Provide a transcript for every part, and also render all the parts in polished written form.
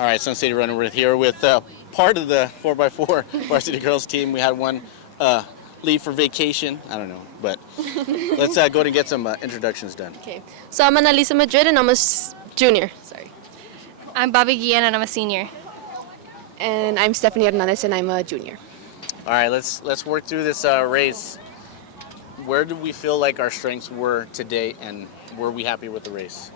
All right, Sun City Runner, we're here with part of the 4x4 Varsity Girls team. We had one leave for vacation. I don't know, but let's go ahead and get some introductions done. Okay, so I'm Annalisa Madrid and I'm a junior. Sorry. I'm Bobby Guillen and I'm a senior. And I'm Stephanie Hernandez and I'm a junior. All right, let's work through this race. Where do we feel like our strengths were today, and were we happy with the race?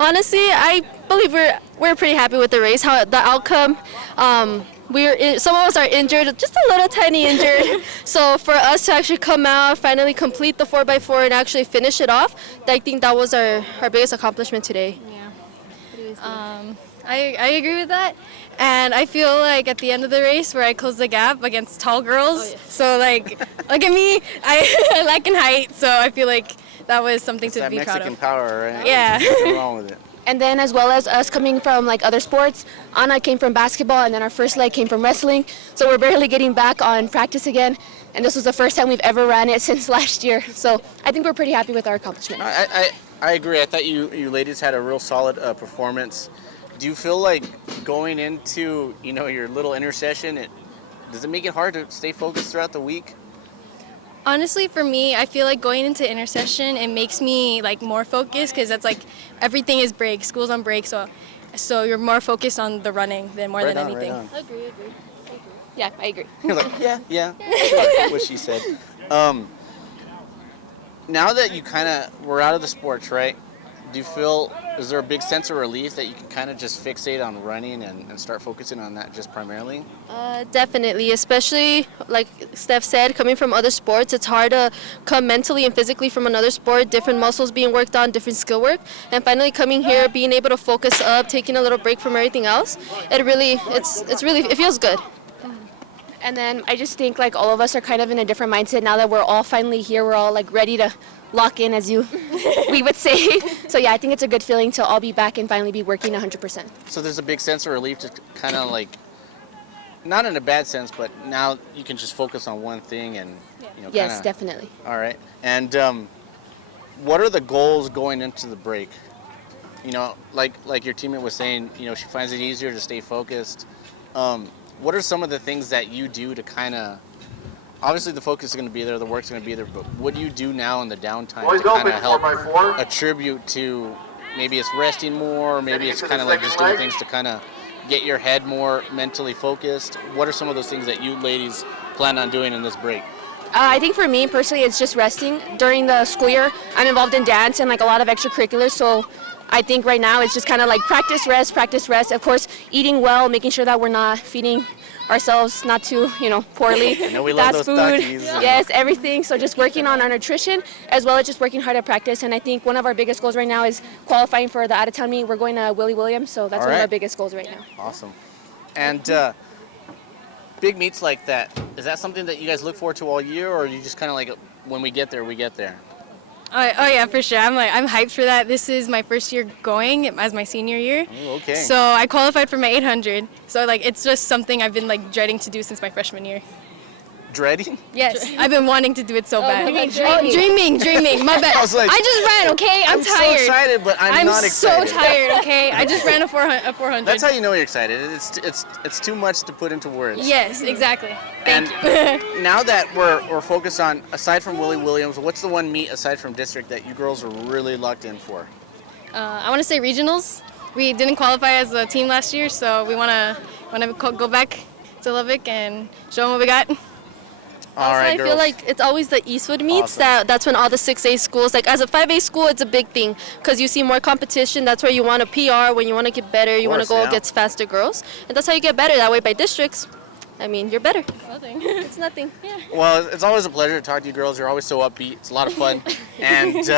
Honestly, I believe we're pretty happy with the race. How the outcome, some of us are injured, just a little tiny injured. So for us to actually come out, finally complete the 4x4 and actually finish it off, I think that was our biggest accomplishment today. Yeah. I agree with that. And I feel like at the end of the race where I closed the gap against tall girls. Oh, yes. So like, look at me, I lack in height. So I feel like that was something It's to that be proud Mexican of. power, right? Yeah. Nothing wrong with it. And then as well as us coming from like other sports, Anna came from basketball and then our first leg came from wrestling. So we're barely getting back on practice again. And this was the first time we've ever ran it since last year. So I think we're pretty happy with our accomplishment. I agree. I thought you ladies had a real solid performance. Do you feel like going into your little intersession, does it make it hard to stay focused throughout the week? Honestly, for me, I feel like going into intercession, it makes me like more focused because that's like everything is break, school's on break, so you're more focused on the running than anything. Right on. Agree. Yeah, I agree. You're like, yeah. What she said. Now that you we're out of the sports, right? Do you feel, is there a big sense of relief that you can kind of just fixate on running and start focusing on that just primarily? Definitely, especially like Steph said, coming from other sports, it's hard to come mentally and physically from another sport, different muscles being worked on, different skill work, and finally coming here, being able to focus up, taking a little break from everything else, it feels good. And then I just think like all of us are kind of in a different mindset now that we're all finally here. We're all like ready to lock in, as we would say. So yeah, I think it's a good feeling to all be back and finally be working 100%. So there's a big sense of relief to kind of like, not in a bad sense, but now you can just focus on one thing and, Yes, definitely. All right. And what are the goals going into the break? Like your teammate was saying, she finds it easier to stay focused. What are some of the things that you do to kind of, obviously the focus is going to be there, the work's going to be there, but what do you do now in the downtime to kind of help attribute to, maybe it's resting more, maybe it's kind of like just doing things to kind of get your head more mentally focused? What are some of those things that you ladies plan on doing in this break? I think for me personally, it's just resting. During the school year, I'm involved in dance and like a lot of extracurriculars, so I think right now it's just kind of like practice, rest. Of course, eating well, making sure that we're not feeding ourselves not too, poorly. I know we love those food, Takis. yes, everything. So just working on our nutrition as well as just working hard at practice. And I think one of our biggest goals right now is qualifying for the out-of-town meet. We're going to Willie Williams, so that's one of our biggest goals right now. Awesome. And big meets like that, is that something that you guys look forward to all year, or are you just kind of like, when we get there, we get there? Oh yeah, for sure. I'm hyped for that. This is my first year going as my senior year. Oh, okay. So I qualified for my 800. So like it's just something I've been like dreading to do since my freshman year. Dreading? Yes, I've been wanting to do it so bad. Dreaming. My bad. I was like, I just ran. Okay, I'm tired. so excited, but I'm not excited. So tired. Okay, I just ran a 400. That's how you know you're excited. It's too much to put into words. Yes, exactly. Thank you. Now that we're focused on, aside from Willie Williams, what's the one meet aside from district that you girls are really locked in for? I want to say regionals. We didn't qualify as a team last year, so we want to go back to Lubbock and show them what we got. All right, I feel like it's always the Eastwood meets. Awesome. That's when all the 6A schools, like as a 5A school, it's a big thing because you see more competition. That's where you want to PR, when you want to get better, you want to go against faster girls. And that's how you get better. That way by districts, you're better. It's nothing. It's nothing. Yeah. Well, it's always a pleasure to talk to you girls. You're always so upbeat. It's a lot of fun. And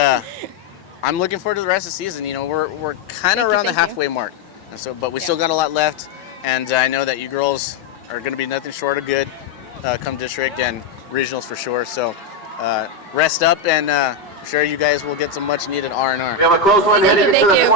I'm looking forward to the rest of the season. We're kind of around the halfway mark. And so, but we still got a lot left. And I know that you girls are going to be nothing short of good come district and regionals for sure. So rest up, and I'm sure you guys will get some much needed R&R. Thank you.